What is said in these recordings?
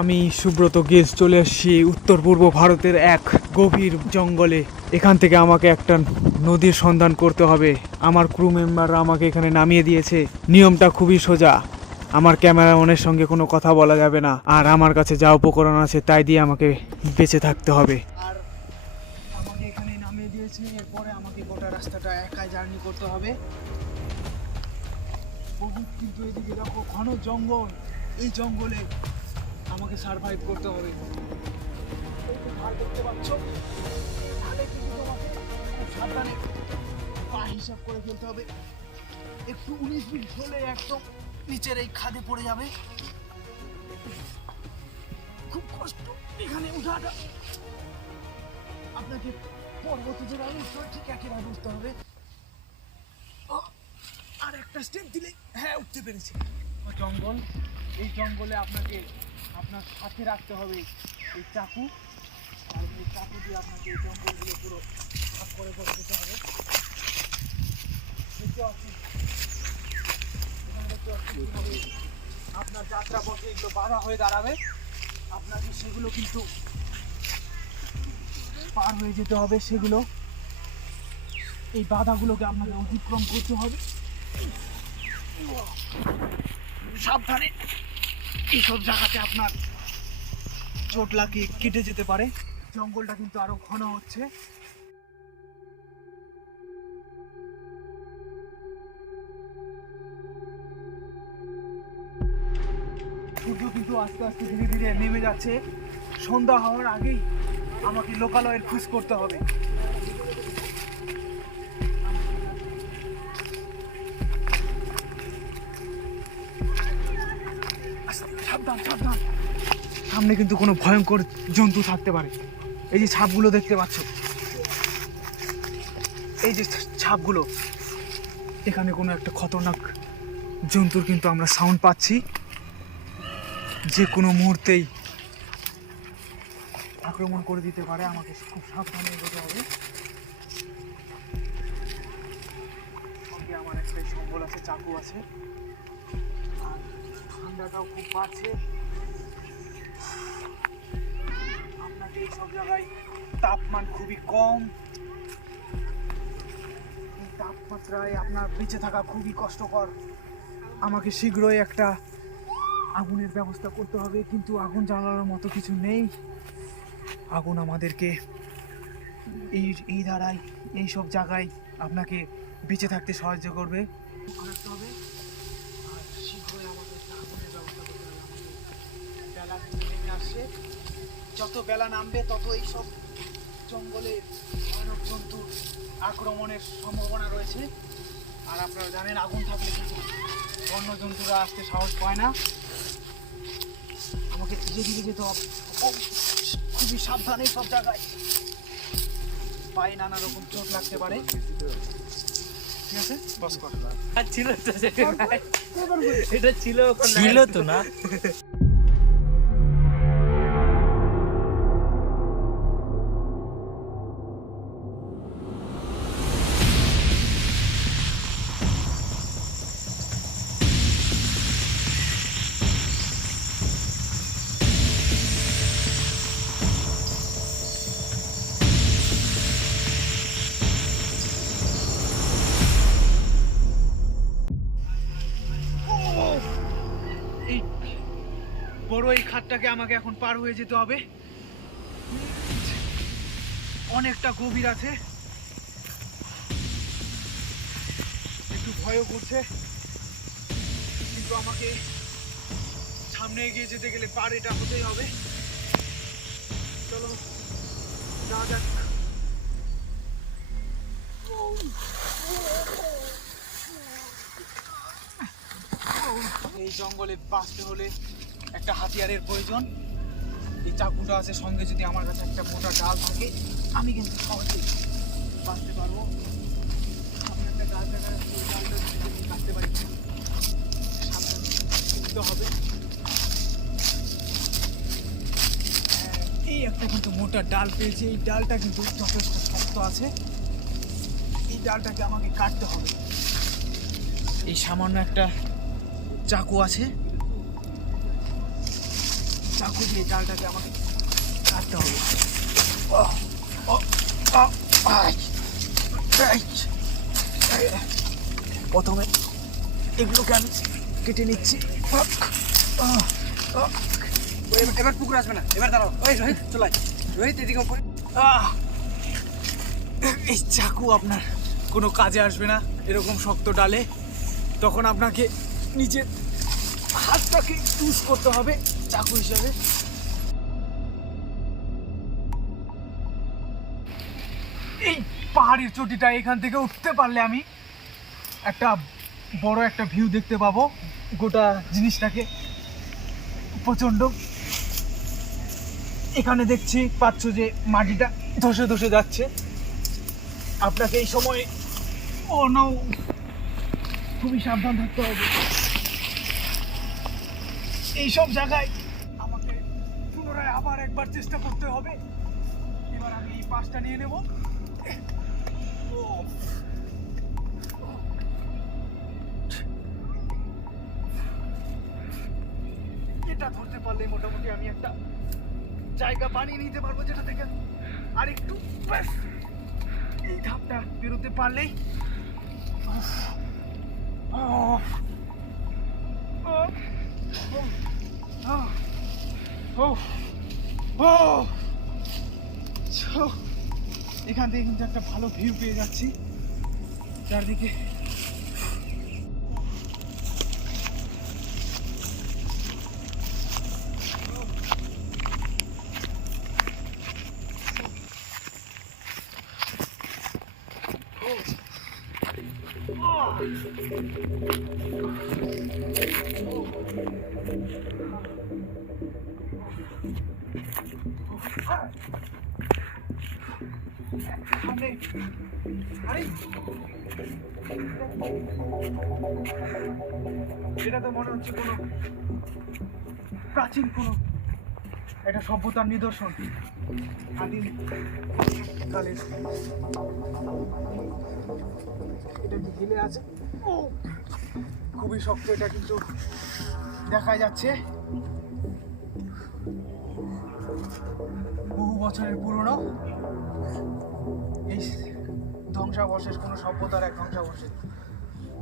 আমি সুব্রত গেজ চলে এসেছি উত্তর পূর্ব ভারতের এক গভীর জঙ্গলে। এখান থেকে আমাকে একটা নদীর সন্ধান করতে হবে। আমার ক্রু মেম্বাররা আমাকে এখানে নামিয়ে দিয়েছে। নিয়মটা খুবই সোজা, আমার ক্যামেরাম্যানের সঙ্গে কোনো কথা বলা যাবে না, আর আমার কাছে যা উপকরণ আছে তাই দিয়ে আমাকে বেঁচে থাকতে হবে। আর আমাকে এখানে নামিয়ে দিয়েছে, এরপরে আমাকে গোটা রাস্তাটা একাই জার্নি করতে হবে। বহুত কিন্তু এদিকে দেখো ঘন জঙ্গল, এই জঙ্গলে আমাকে সারভাইভ করতে হবে। আর দেখতে পাচ্ছ, তাহলে কিন্তু তোমাকে খুব সাবধানে পা হিসাব করে ফেলতে হবে। একটু 19 মিনিট হলে একদম নিচের এই খাদে পড়ে যাবে। খুব কষ্ট এখানে উঠাটা, আপনাকে পর্বতে যেভাবে উঠতে হয় ঠিক একইভাবে উঠতে হবে। আর একটা স্টেপ দিলে হ্যাঁ উঠতে পেরেছি। জঙ্গল, এই জঙ্গলে আপনাকে আপনার সাথে রাখতে হবে এই চাকু, আর এই চাকু দিয়ে আপনাকে এই জঙ্গলগুলো পুরো ভাগ করে করে যেতে হবে। দেখতে পাচ্ছি এখানে, দেখতে পাচ্ছি কীভাবে আপনার যাত্রা পথে এগুলো বাধা হয়ে দাঁড়াবে। আপনাকে সেগুলো কিন্তু পার হয়ে যেতে হবে। সেগুলো, এই বাধাগুলোকে আপনাকে অতিক্রম করতে হবে সাবধানে। এইসব জায়গাতে আপনার চোট লাগিয়ে কেটে যেতে পারে। জঙ্গলটা কিন্তু আরো ঘন হচ্ছে। সূর্য কিন্তু আস্তে আস্তে ধীরে ধীরে নেমে যাচ্ছে। সন্ধ্যা হওয়ার আগেই আমাকে লোকালয়ের খোঁজ করতে হবে। সাবধান সাবধান, সামনে কিন্তু কোনো ভয়ঙ্কর জন্তু থাকতে পারে। এই যে ছাপগুলো দেখতে পাচ্ছ, এই যে ছাপগুলো, এখানে কোনো একটা খতরনাক জন্তুর কিন্তু আমরা সাউন্ড পাচ্ছি। যে কোনো মুহূর্তেই আক্রমণ করে দিতে পারে, আমাকে খুব সাবধানে এগোতে হবে। সঙ্গে আমার একটাই সম্বল আছে, চাকু আছে। আর ঠান্ডাটাও খুব বাড়ছে। আপনাকে এই সব জায়গায় তাপমান খুবই কম, এই তাপমাত্রায় আপনার বেঁচে থাকা খুবই কষ্টকর। আমাকে শীঘ্রই একটা আগুনের ব্যবস্থা করতে হবে, কিন্তু আগুন জ্বালানোর মতো কিছু নেই। আগুন আমাদেরকে এই ধারায় এই সব জায়গায় আপনাকে বেঁচে থাকতে সাহায্য করবে। রাখতে হবে, আর শীঘ্রই আমাকে একটা আগুনের ব্যবস্থা করতে হবে। আমাকে বেলা কিন্তু নেমে আসছে, যত বেলা নামবে তত এইসব জঙ্গলে ভয়ানক জন্তুর আক্রমণের সম্ভাবনা রয়েছে। আর আপনারা জানেন, আগুন থাকলে কিন্তু বন্য জন্তুরা আসতে সাহস পায় না। আমাকে ধীরে ধীরে যেতে হবে, খুবই সাবধানে সব জায়গায়। পায়ে নানা রকম চোট লাগতে পারে। ঠিক আছে, বস কর। ছিল তো এটা ছিল তো না। এই বড় এই খাতটাকে আমাকে এখন পার হয়ে যেতে হবে। অনেকটা গভীর আছে, একটু ভয়ও করছে, কিন্তু আমাকে সামনে এগিয়ে যেতে গেলে পার এটা হতেই হবে। চলো যা যাক। এই জঙ্গলে বাঁচতে হলে একটা হাতিয়ারের প্রয়োজন। এই চাকুটা আছে সঙ্গে, যদি আমার কাছে একটা মোটা ডাল থাকে আমি কিন্তু সহজেই বাঁচতে পারবো। আমি একটা গাছ দেখা যাচ্ছে, ওই ডালটা যদি কাটতে পারি সাবধানে দিতে হবে। এই একটা কিন্তু মোটা ডাল পেয়েছি, এই ডালটা কিন্তু যথেষ্ট শক্ত আছে। এই ডালটাকে আমাকে কাটতে হবে। এই সামান্য একটা চাকু আছে, চাকু দিয়ে জালটাকে আমাকে কাটতে হবে। প্রথমে এগুলোকে আমি কেটে নিচ্ছি। এবার পুকুর আসবে না, এবার দাঁড়াও। ওই রোহিত চলাই, রোহিত এদিকে উপরে। এই চাকু আপনার কোনো কাজে আসবে না এরকম শক্ত ডালে। তখন আপনাকে নিজের হাতটাকে ইউজ করতে হবে চাকু হিসাবে। এই পাহাড়ের চটিটা এখান থেকে উঠতে পারলে আমি একটা বড় একটা ভিউ দেখতে পাবো। গোটা জিনিসটাকে প্রচণ্ড এখানে দেখছি পাচ্ছ যে মাটিটা ধসে ধসে যাচ্ছে। আপনাকে এই সময় খুবই সাবধান থাকতে হবে। এইসব জায়গায় আমাকে পুনরায় আবার একবার চেষ্টা করতে হবে। এবার আমি এই পাশটা নিয়ে নেব। এটা ধরতে পারলে মোটামুটি আমি একটা জায়গা বানিয়ে নিতে পারবো, যেটা থেকে আর একটু ব্যাস এই ধাপটা বেরোতে পারলেই এখান থেকে কিন্তু একটা ভালো ভিউ পেয়ে যাচ্ছি চারদিকে। এটা তো মনে হচ্ছে কোনো প্রাচীন কোনো একটা সভ্যতার নিদর্শন, আদিম কালের। এটা ঢিলে আছে, খুবই শক্ত। এটা কিন্তু দেখা যাচ্ছে বহু বছরের পুরনো। এই ধ্বংসাবশেষ কোনো সভ্যতার এক ধ্বংসাবশেষ।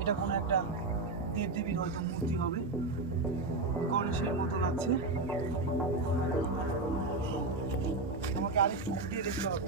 এটা কোনো একটা দেবদেবীর হয়তো মূর্তি হবে, গণেশের মতো লাগছে। আমাকে আরেকটু ফুটিয়ে দেখতে হবে।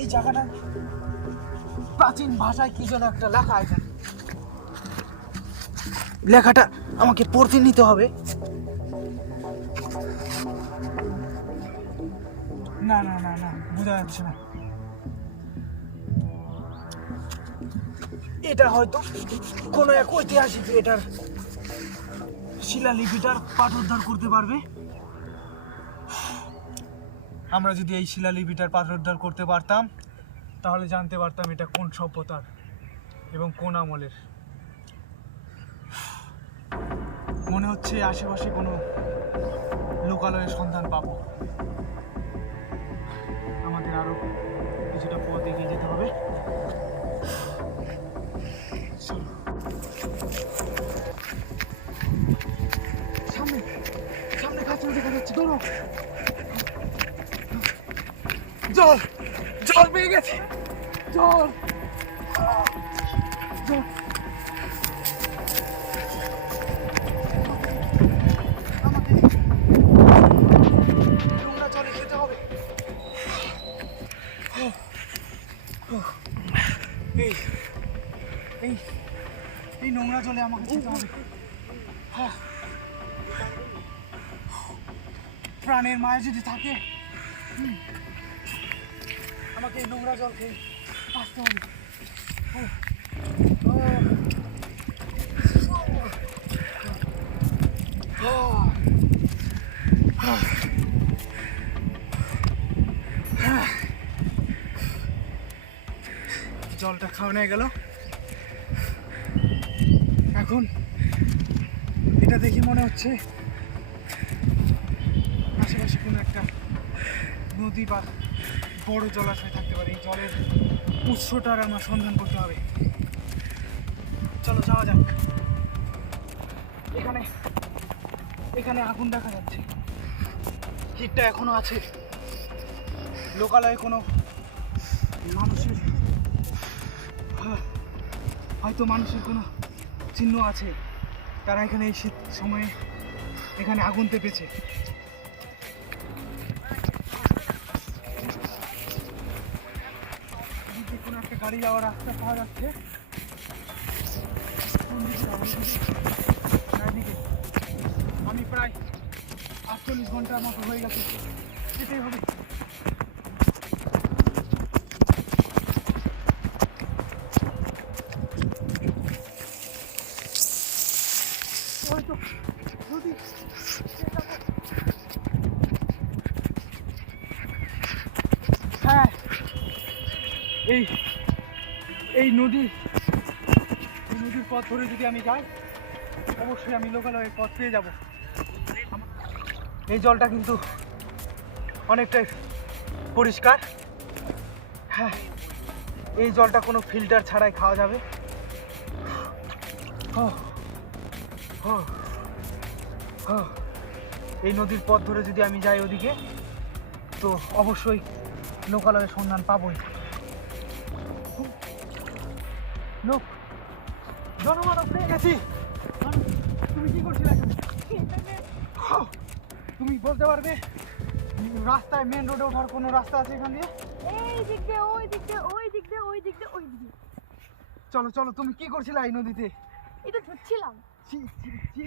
এই জায়গাটা প্রাচীন ভাষায় কি যেন একটা লেখা আছে, লেখাটা আমাকে পড়তে নিতে হবে। না না না না, বোঝা যাচ্ছে না। এটা হয়তো কোনো এক ঐতিহাসিক এটার শিলালিপিটার পাঠোদ্ধার করতে পারবে। আমরা যদি এই শিলালিপিটার পাঠোদ্ধার করতে পারতাম তাহলে জানতে পারতাম এটা কোন সভ্যতার এবং কোন আমলের। মনে হচ্ছে আশেপাশে কোনো লোকালয়ের সন্ধান পাবো। আমাদের আরো কিছুটা পথ এগিয়ে যেতে হবে। সামনে সামনে কাছে দেখা যাচ্ছে, দৌড়ো। জল জল পেয়ে গেছে, জল জল। আমাকে নোংরা জলে যেতে হবে। এই এই এই নোংরা জলে আমাকে যেতে হবে। প্রাণের মায়া যদি থাকে আমাকে এই নোংরা জল খেয়ে বাঁচতে হবে। জলটা খাওয়ানো গেল। এখন এটা দেখে মনে হচ্ছে আশেপাশে কোনো একটা নদী বা বড় জলাশয় থাকতে পারে। এই জলের উৎসটার আমার সন্ধান করতে হবে। চলো যাওয়া যাক। এখানে এখানে আগুন দেখা যাচ্ছে, হিটটা এখনো আছে। লোকালয়ে কোনো মানুষের হয়তো মানুষের কোনো চিহ্ন আছে, তারা এখানে এই শীত সময়ে এখানে আগুন তেপেছে। এদিকে কোনো একটা গাড়ি যাওয়ার রাস্তা পাওয়া যাচ্ছে। কোন দিকে যাবো? এদিকে। আমি প্রায় 48 ঘন্টার মতো হয়ে গেছে, যেতেই হবে। ওই তো নদী। হ্যাঁ, এই এই নদীর পথ ধরে যদি আমি যাই, অবশ্যই আমি লোকালয়ের পথ পেয়ে যাব। এই জলটা কিন্তু অনেকটাই পরিষ্কার। হ্যাঁ, এই জলটা কোনো ফিল্টার ছাড়াই খাওয়া যাবে। ও, ও, ও। এই নদীর পথ ধরে যদি আমি যাই ওদিকে, তো অবশ্যই লোকালয়ের সন্ধান পাবই। লোক জনমানব পেয়ে গেছি। তুমি কি করছিলে এখন? তুমি বলতে পারবে রাস্তায়, মেন রোডে ওঠার কোনো রাস্তা আছে এখান দিয়ে? এই দিক দিয়ে, ওই দিক দিয়ে, ওই দিক দিয়ে, ওই দিক দিয়ে, ওই দিক দিয়ে। চলো চলো, তুমি কি করছিলে এই নদীতে? এটা ধুচ্ছিলাম। ছি, ছি, ছি।